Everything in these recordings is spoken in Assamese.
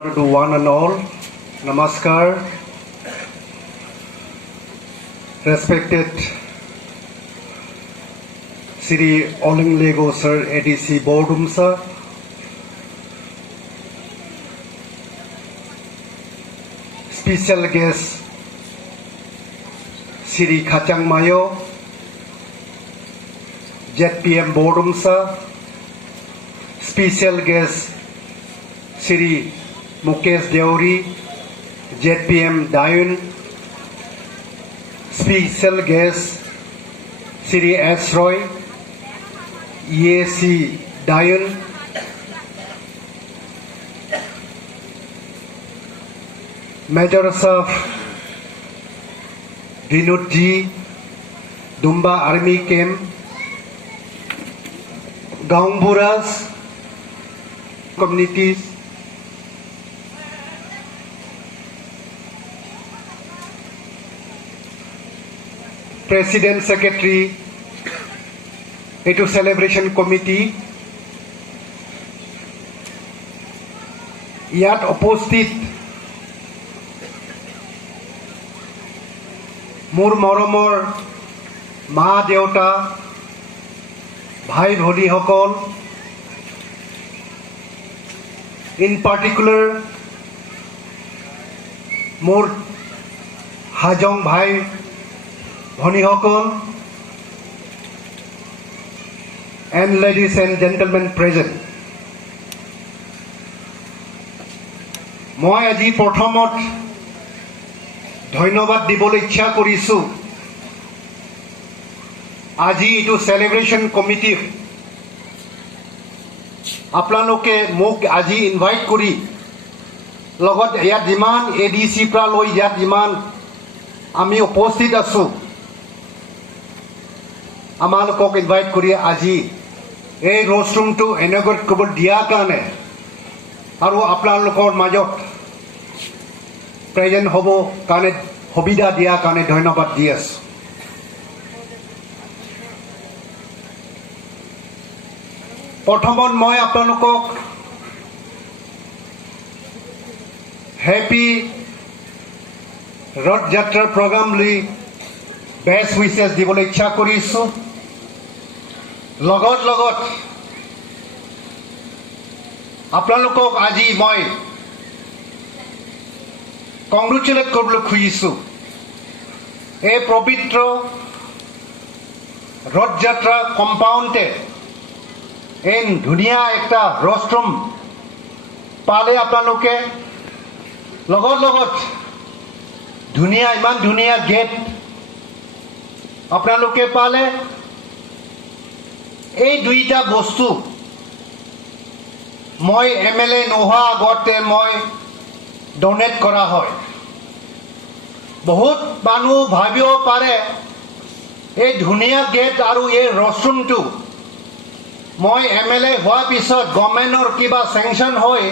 To one and all, Namaskar, respected Sri Olinglego Sir, ADC Boardum Sir, special guest Sri Khachang Mayo, ZPM Boardum Sir, special guest Sri Mukesh Deori, ZPM Dayun, special guest Sri S. Roy, EAC Dayun, Major Saf Vinod Ji, Dumba Army Camp, Gaungburas, communities, President Secretary, Etu Celebration Committee, ইয়াত উপস্থিত মোৰ মৰমৰ মা দেউতা ভাই ভনীসকল, in particular মোৰ হাজং ভাই ভনীসকল, and ladies and gentlemen present, মই আজি প্ৰথমত ধন্যবাদ দিবলৈ ইচ্ছা কৰিছোঁ। আজি এইটো সেলিব্ৰেশন কমিটি আপোনালোকে মোক আজি ইনভাইট কৰি লগত ইয়াত যিমান এডিসি পৰা লৈ ইয়াত যিমান আমি উপস্থিত আছো, আমালোকক ইনভাইট কৰি আজি এই ৰোষ্টৰুমটো ইনঅগ্ৰেট কৰিব দিয়াৰ কাৰণে আৰু আপোনালোকৰ মাজত প্ৰেজেন্ট হ'ব কাৰণে সুবিধা দিয়াৰ কাৰণে ধন্যবাদ দি আছো। প্ৰথমত মই আপোনালোকক হেপী ৰথ যাত্ৰাৰ প্ৰগ্ৰাম লৈ বেষ্ট উইচেছ দিবলৈ ইচ্ছা কৰিছোঁ। লগত আপোনালোকক আজি মই কংগ্ৰেচুলেট কৰিবলৈ খুজিছোঁ। এই পবিত্ৰ ৰথ যাত্ৰা কম্পাউণ্ডে এই ধুনীয়া একটা ৰোষ্টৰুম পালে আপোনালোকে, লগত ধুনীয়া ইমান ধুনীয়া গেট আপোনালোকে পালে। এই দুইটা বস্তু মই MLA নোহোৱা আগতে মই ডনেট কৰা হয়। বহুত মানুহ ভাবিব পাৰে এই ধুনীয়া গেট আৰু এই ৰোষ্টৰুমটো মই MLA হোৱাৰ পিছত গভৰ্ণমেণ্টৰ কিবা চেংচন হৈ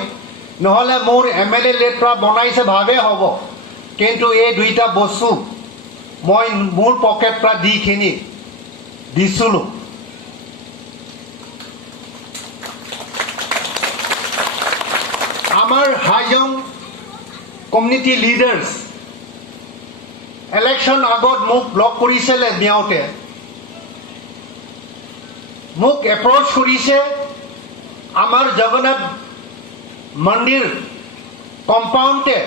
নহ'লে মোৰ MLA লেটৰা বনাইছে ভাবে হ'ব, কিন্তু এই দুইটা বস্তু মই মোৰ পকেট পৰা দিখিনি দিছিলোঁ। আমাৰ হাজং কমিউনিটি লিডাৰ্স ইলেকশ্যন আগত মোক ব্লক কৰিছিলে, মিয়াওঁতে মোক এপ্ৰ'চ কৰিছে আমাৰ জগন্নাথ মন্দিৰ কম্পাউণ্ডে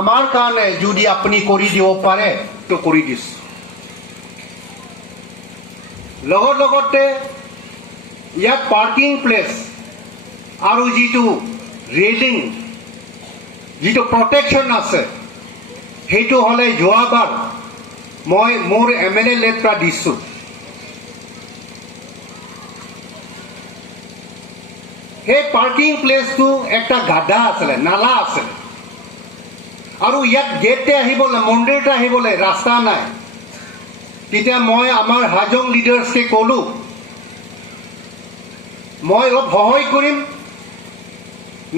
আমাৰ কাৰণে যদি আপুনি কৰি দিব পাৰে তো কৰি দিছোঁ। লগতে ইয়াত পাৰ্কিং প্লেচ আৰু যিটো ৰেলিং যিটো প্ৰটেকশ্যন আছে সেইটো হ'লে যোৱাবাৰ মই মোৰ MLA লেটৰা দিছোঁ। সেই পাৰ্কিং প্লেচটো একটা গাড্ডা আছিলে, নালা আছিলে, আৰু ইয়াত গেটে আহিবলৈ মন্দিৰতে আহিবলৈ ৰাস্তা নাই। তেতিয়া মই আমাৰ হাজং লিডাৰ্সকে ক'লোঁ মই অলপ সহায় কৰিম,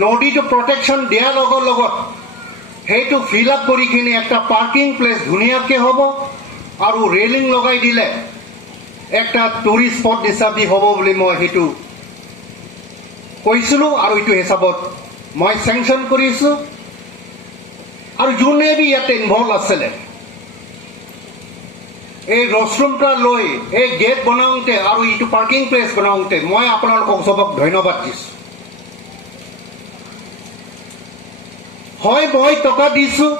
নদীটো প্ৰটেকশ্যন দিয়াৰ লগত সেইটো ফিল আপ কৰি কিনে একটা পাৰ্কিং প্লেচ ধুনীয়াকৈ হ'ব আৰু ৰেলিং লগাই দিলে একটা টুৰিষ্ট স্পট হিচাপে হ'ব বুলি মই সেইটো কৈছিলোঁ আৰু এইটো হিচাপত মই চেংচন কৰিছোঁ আৰু যোনে বি ইয়াতে ইনভল্ভ আছিলে এই ৱাশৰুমটা লৈ এই গেট বনাওঁতে আৰু এইটো পাৰ্কিং প্লেচ বনাওঁতে মই আপোনালোকক চবক ধন্যবাদ দিছোঁ হয় মই টকা দিছোঁ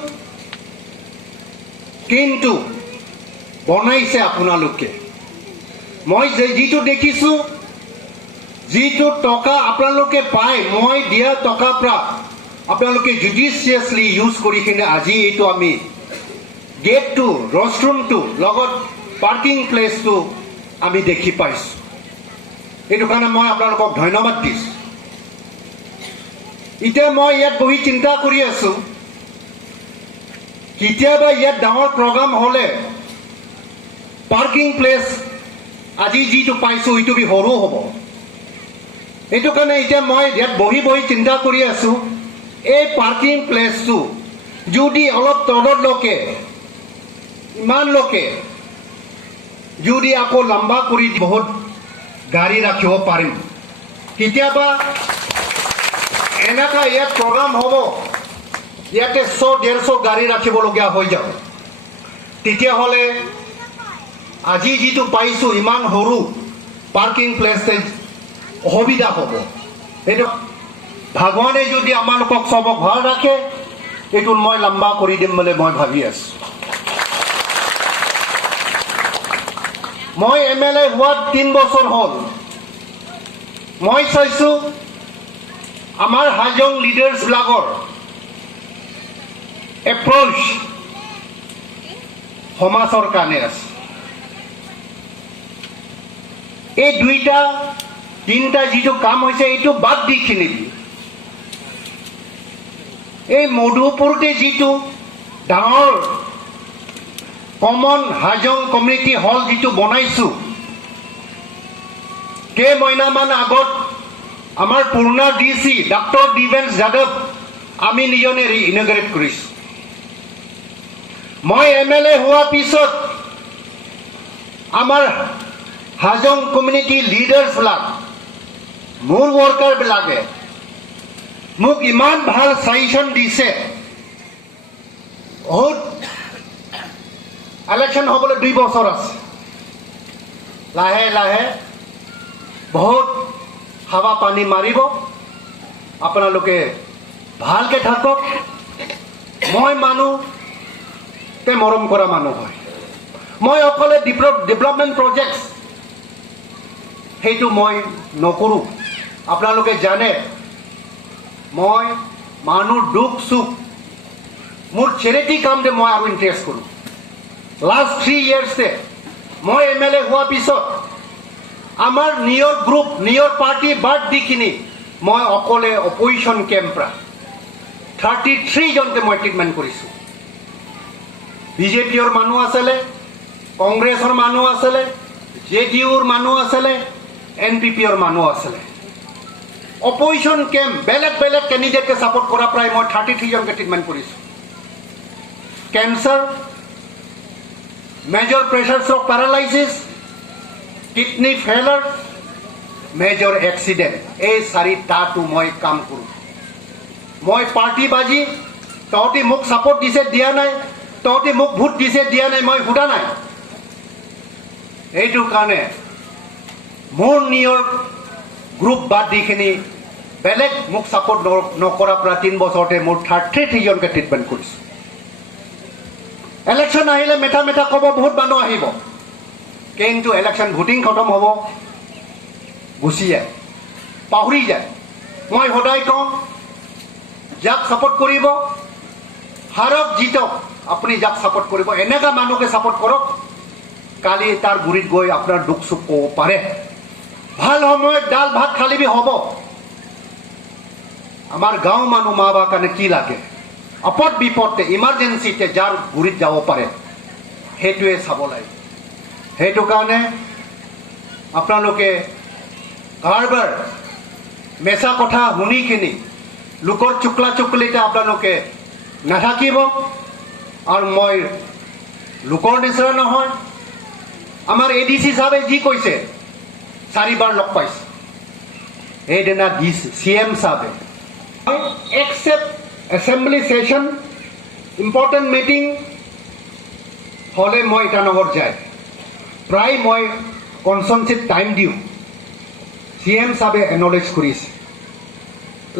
কিন্তু বনাইছে আপোনালোকে মই যিটো দেখিছোঁ যিটো টকা আপোনালোকে পায় মই দিয়া টকাৰ পৰা আপোনালোকে জুডিচিয়াছলি ইউজ কৰি কিনে আজি এইটো আমি গেটটো ৱাশৰুমটো লগত পাৰ্কিং প্লেচটো আমি দেখি পাইছোঁ এইটো কাৰণে মই আপোনালোকক ধন্যবাদ দিছোঁ এতিয়া মই ইয়াত বহি চিন্তা কৰি আছোঁ কেতিয়াবা ইয়াত ডাঙৰ প্ৰগ্ৰাম হ'লে পাৰ্কিং প্লেচ আজি যিটো পাইছোঁ এইটো বি সৰু হ'ব এইটো কাৰণে এতিয়া মই ইয়াত বহি বহি চিন্তা কৰি আছোঁ এই পাৰ্কিং প্লেচটো যদি অলপ তললৈকে ইমান লোকে যদি আকৌ লম্বা কৰি বহুত গাড়ী ৰাখিব পাৰিম কেতিয়াবা এনেকুৱা ইয়াত প্ৰগ্ৰাম হ'ব ইয়াতে 100-150 গাড়ী ৰাখিবলগীয়া হৈ যাব তেতিয়াহ'লে আজি যিটো পাইছোঁ ইমান সৰু পাৰ্কিং প্লেচ অসুবিধা হ'ব সেইটো ভগৱানে যদি আমালোকক চবক ভাল ৰাখে এইটো মই লম্বা কৰি দিম বুলি মই ভাবি আছোঁ মই MLA হোৱাত 3 বছৰ হ'ল মই চাইছোঁ আমাৰ হাজং লিডাৰ্ছবিলাকৰ এপ্ৰ'চ সমাজৰ কাৰণে আছে এই 2-3টা যিটো কাম হৈছে এইটো বাদ দি কিনি এই মধুপুৰতে যিটো ডাঙৰ কমন হাজং কমিউনিটি হল যিটো বনাইছোঁ কেইমহিনামান আগত আমাৰ পুৰণা DC ডক্টৰ দিবেঞ্চ যাদৱ আমি নিজনে ইনগ্ৰেট কৰিছোঁ মই MLA হোৱাৰ পিছত আমাৰ হাজং কমিউনিটি লিডাৰ্ছবিলাক মোৰ ৱৰ্কাৰবিলাকে মোক ইমান ভাল সাজেশ্যন দিছে বহুত ইলেকশ্যন হ'বলৈ 2 বছৰ আছে লাহে লাহে বহুত হাৱা পানী মাৰিব আপোনালোকে ভালকৈ থাকক মই মানুহ তে মৰম কৰা মানুহ হয় মই অকলে ডেভেলপমেণ্ট প্ৰজেক্টছ সেইটো মই নকৰোঁ আপোনালোকে জানে মই মানুহ দুখ সুখ মোৰ চেৰিটি কামতে মই আৰু ইণ্টাৰেষ্ট কৰোঁ লাষ্ট 3 yearsতে মই MLA হোৱাৰ পিছত আমাৰ নিয়ৰ গ্ৰুপ নিয়ৰ পাৰ্টি বাদ দি কিনি মই অকলে অপজিশ্যন কেম্পৰা 33 জনকে মই ট্ৰিটমেণ্ট কৰিছোঁ BJPৰ মানুহ আছিলে কংগ্ৰেছৰ মানুহ আছিলে JDUৰ মানুহ আছিলে NPPৰ মানুহ আছিলে অপজিশ্যন কেম্প বেলেগ বেলেগ কেণ্ডিডেটকে ছাপোৰ্ট কৰা প্ৰায় মই 33 জনকে ট্ৰিটমেণ্ট কৰিছোঁ cancer major pressure stroke paralysis kidney failure major accident এই 4টাটো মই কাম কৰোঁ মই পাৰ্টি বাজি তহঁতি মোক ছাপোৰ্ট দিছে দিয়া নাই তহঁতি মোক ভোট দিছে দিয়া নাই মই সোধা নাই এইটো কাৰণে মোৰ নিয়ৰ গ্ৰুপ বাদ দি কিনি বেলেগ মোক ছাপোৰ্ট নকৰাৰ পৰা 3 বছৰতে মোৰ 33 জনকে ট্ৰিটমেণ্ট কৰিছোঁ ইলেকশ্যন আহিলে মেটা মেটা ক'ব বহুত মানুহ আহিব কিন্তু ইলেকশ্যন ভোটিং খতম হ'ব গুচি যায় পাহৰি যায় মই সদায় কওঁ যাক ছাপোৰ্ট কৰিব হাৰক জিতক আপুনি যাক ছাপোৰ্ট কৰিব এনেকুৱা মানুহকে ছাপোৰ্ট কৰক কালি তাৰ গুৰিত গৈ আপোনাৰ দুখ সুখ ক'ব পাৰে ভাল সময়ত ডাল ভাত খালিবি হ'ব আমাৰ গাঁও মানুহ মা বা কাৰণে কি লাগে আপদ বিপদতে ইমাৰ্জেঞ্চিতে যাৰ গুৰিত যাব পাৰে সেইটোৱে চাব লাগে সেইটো কাৰণে আপোনালোকে কাৰবাৰ মেচা কথা শুনি কিনি লোকৰ চুকলা চুকলিতে আপোনালোকে নাথাকিব আৰু মই লোকৰ নিচিনা নহয় আমাৰ ADC সাহেবে যি কৈছে 4 বাৰ লগ পাইছে সেইদিনা CM চাবে except assembly session important meeting হ'লে মই ইটানগৰ যায় প্ৰায় মই কনচেনচিত টাইম দিওঁ CM চাবে এনলেজ কৰিছে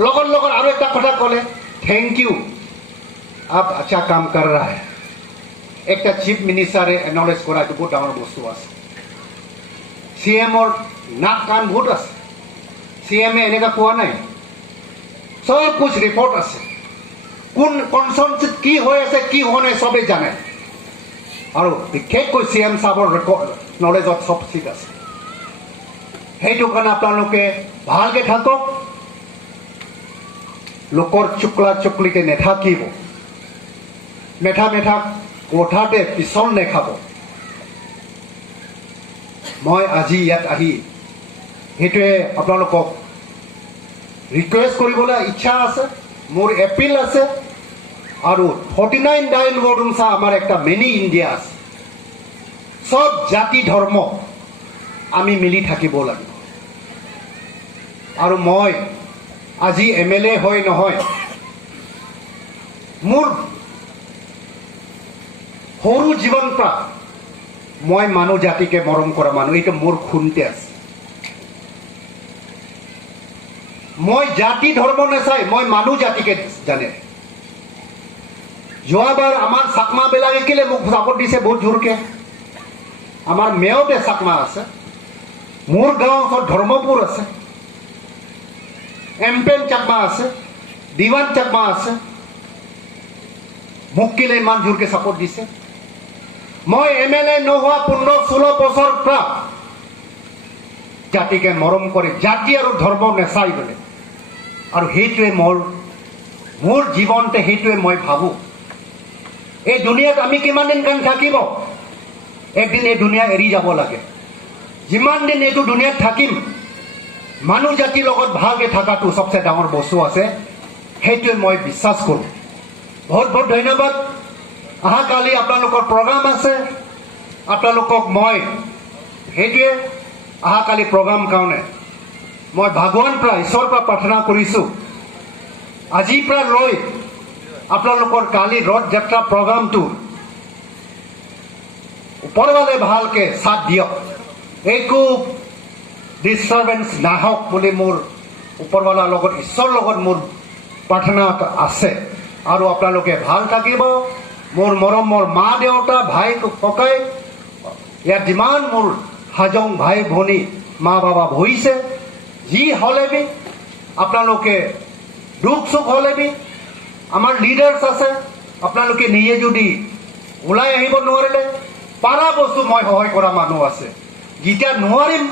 লগত আৰু এটা কথা ক'লে থেংক ইউ আপ আচ্ছা কাম কৰ ৰহা হে একটা চিফ মিনিষ্টাৰে এনলেজ কৰা এইটো বহুত ডাঙৰ বস্তু আছে CMৰ নাক কাণ বহুত আছে CMে এনেকুৱা কোৱা নাই সব কুছ ৰিপৰ্ট আছে কোন কনচেনচিত কি হৈ আছে কি হোৱা নাই চবেই জানে আৰু বিশেষকৈ CM চাবৰ নলেজত সব ঠিক আছে সেইটো কাৰণে আপোনালোকে ভালকৈ থাকক লোকৰ চুকলা চুকলিতে নেথাকিব মেঠা কথাতে পিছল নেখাব মই আজি ইয়াত আহি সেইটোৱে আপোনালোকক ৰিকুৱেষ্ট কৰিবলৈ ইচ্ছা আছে মোৰ এপিল আছে আৰু 49 ডাইন ৱৰ্ডুমছা আমাৰ একটা মিনি ইণ্ডিয়া আছে সব জাতি ধৰ্ম আমি মিলি থাকিব লাগিব আৰু মই আজি MLA হৈ নহয় মোৰ সৰু জীৱন পৰা মই মানুহ জাতিকে মৰম কৰা মানুহ এইটো মোৰ খুনতে আছে মই জাতি ধৰ্ম নেচাই মই মানুহ জাতিকে জানে যোৱাবাৰ আমাৰ চাকমা বিলাকে কেলে মোক চাপৰ্ট দিছে বহুত জোৰকে আমাৰ মেয়তে চাকমা আছে মোৰ গাঁও ওচৰত ধৰ্মপুৰ আছে এমপেন চাকমা আছে দিৱান চাকমা আছে মোক কেলে ইমান জোৰকে চাপৰ্ট দিছে মই MLA নোহোৱা 15-16 বছৰ পৰা জাতিকে মৰম কৰি জাতি আৰু ধৰ্ম নেচাই বলে আৰু সেইটোৱে মোৰ জীৱনতে সেইটোৱে মই ভাবো এই দুনিয়াত আমি কিমান দিন কান থাকিব একদিন এই দুনিয়া এৰি যাব লাগে যিমান দিন এইটো দুনিয়াত থাকিম মানুহ জাতিৰ লগত ভালকৈ থকাটো সবচে ডাঙৰ বস্তু আছে সেইটোৱে মই বিশ্বাস কৰোঁ বহুত ধন্যবাদ অহাকালি আপোনালোকৰ প্ৰগ্ৰাম আছে আপোনালোকক মই সেইটোৱে অহাকালি প্ৰগ্ৰাম কাৰণে মই ভগৱান পৰা ঈশ্বৰৰ পৰা প্ৰাৰ্থনা কৰিছোঁ আজিৰ পৰা লৈ আপোনালোকৰ কালি ৰথ যাত্ৰা প্ৰগ্ৰামটো ওপৰৱালে ভালকৈ সাথ দিয়ক একো ডিষ্টাৰ্বেন্স নাহক বুলি মোৰ ওপৰৱালাৰ লগত ঈশ্বৰৰ লগত মোৰ প্ৰাৰ্থনা আছে আৰু আপোনালোকে ভাল থাকিব মোৰ মৰমৰ মা দেউতা ভাই ককাই ইয়াত যিমান মোৰ হাজং ভাই ভনী মা বাবা বহিছে যি হ'লেবি আপোনালোকে দুখ সুখ হ'লেবি আমাৰ লিডাৰ্ছ আছে আপোনালোকে নিজে যদি ওলাই আহিব নোৱাৰিলে পাৰা বস্তু মই সহায় কৰা মানুহ আছে যেতিয়া নোৱাৰিম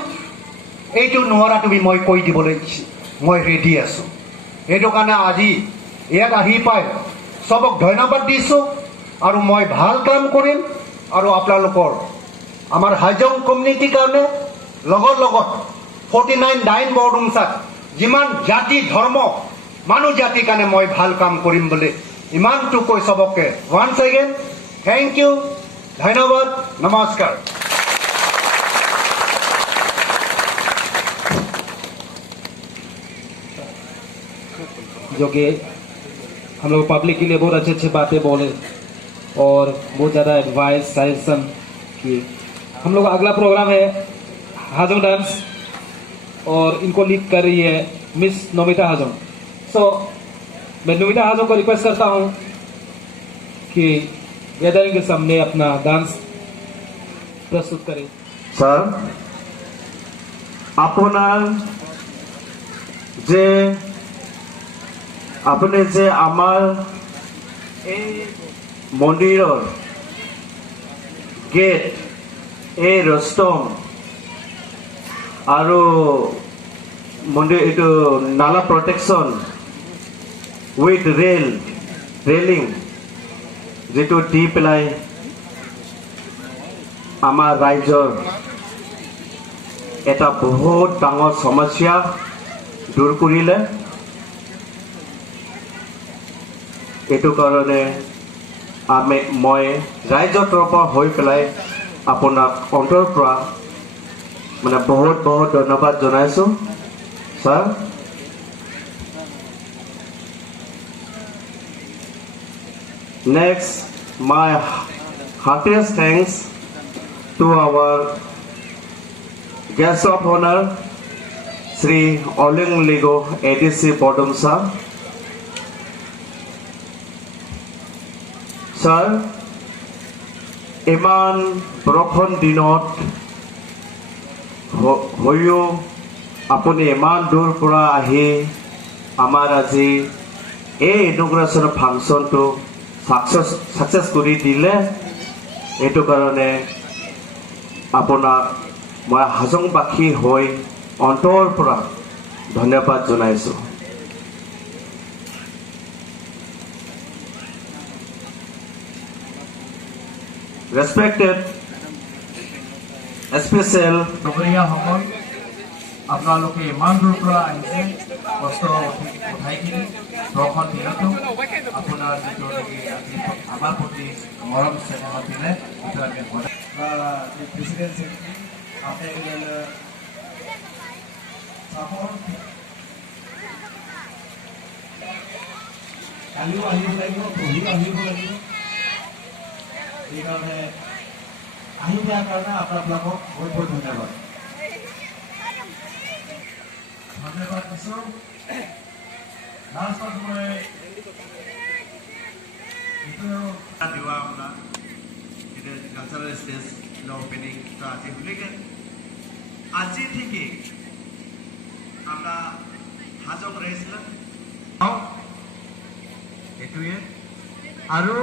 এইটো নোৱাৰা তুমি মই কৈ দিবলৈ মই ৰেডি আছোঁ সেইটো কাৰণে আজি ইয়াত আহি পাই সবক ধন্যবাদ দিছোঁ আৰু মই ভাল কাম কৰিম আৰু আপোনালোকৰ আমাৰ হাজং কমিউনিটিৰ কাৰণে লগত 49 ডাইন বৰডুমচাত যিমান জাতি ধৰ্ম মানুহ জাতিৰ কাৰণে মই ভাল কাম কৰিম বুলি ইমানটো কৈ সবকে ওৱান্স এগেইন থেংক ইউ ধন্যবাদ নমস্কাৰ जो कि हम लोग पब्लिक के लिए बहुत अच्छी बातें बोले और बहुत ज़्यादा एडवाइस सजेशन किए हम लोग अगला प्रोग्राम है हाजोंग डांस और इनको लीड कर रही है मिस नोमिता हाजोंग सो मैं नोमिता हाजोंग को रिक्वेस्ट करता हूँ कि गैदरिंग के सामने अपना डांस प्रस्तुत करें सर আপনার যে আপুনি যে আমাৰ এই মন্দিৰৰ গেট এই ৰস্তম আৰু মন্দিৰ এইটো নালা প্ৰটেকশ্যন উইথ ৰেলিং যেটো দি পেলাই আমাৰ ৰাইজৰ এটা বহুত ডাঙৰ সমস্যা দূৰ কৰিলে এইটো কাৰণে মই ৰাইজৰ তৰফৰ হৈ পেলাই আপোনাক অন্তৰৰ পৰা মানে বহুত ধন্যবাদ জনাইছোঁ sir Next, my heartiest thanks to our guest of honor, Sri Oling Ligo ADC Bodumsa. Sir, ইমান বৰষুণ দিনত হৈও আপুনি ইমান দূৰ পৰা আহি আমাৰ আজি এই ইনগ্ৰেশ্যন ফাংচনটো সাকসেছ কৰি দিলে। এইটো কাৰণে আপোনাক মই হাজংবাসী হৈ অন্তৰৰ পৰা ধন্যবাদ জনাইছোঁ। Respected special লগৰীয়াসকল, আপোনালোকে ইমান দূৰ পৰা আহিছে, কষ্ট উঠাইকিনি বৰষুণ দিনতো আপোনাৰ যিটো নেকি আজি আমাৰ প্ৰতি মৰম চেনেহ দিলে, সেইটো আমি সদায় প্ৰেচিডেণ্ট ছেক্ৰেটাৰী আপোনালোকে কালিও আহিব লাগিব, পঢ়িও আহিব লাগিব। এইকাৰণে আহি দিয়াৰ কাৰণে আপোনালোকক বহুত বহুত ধন্যবাদ দিছোঁ। লাষ্টত মই दिवा अपना कल्चरल स्टेज ओपनिंग आज हुलेगे आज থেকে আমরা হাজং রেছিলাম এটুয়ে আৰু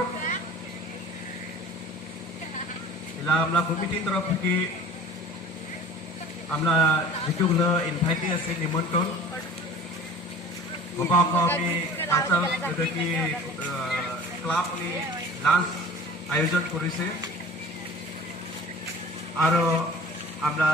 এলা আমরা কমিটি তরফ থেকে আমরা যেটুগুলো ইনভাইটিং আছে নিমন্ত্রণ বাবা আমি কালচার কি ক্লাব নি লাঞ্চ আয়োজন করেছে আর আমরা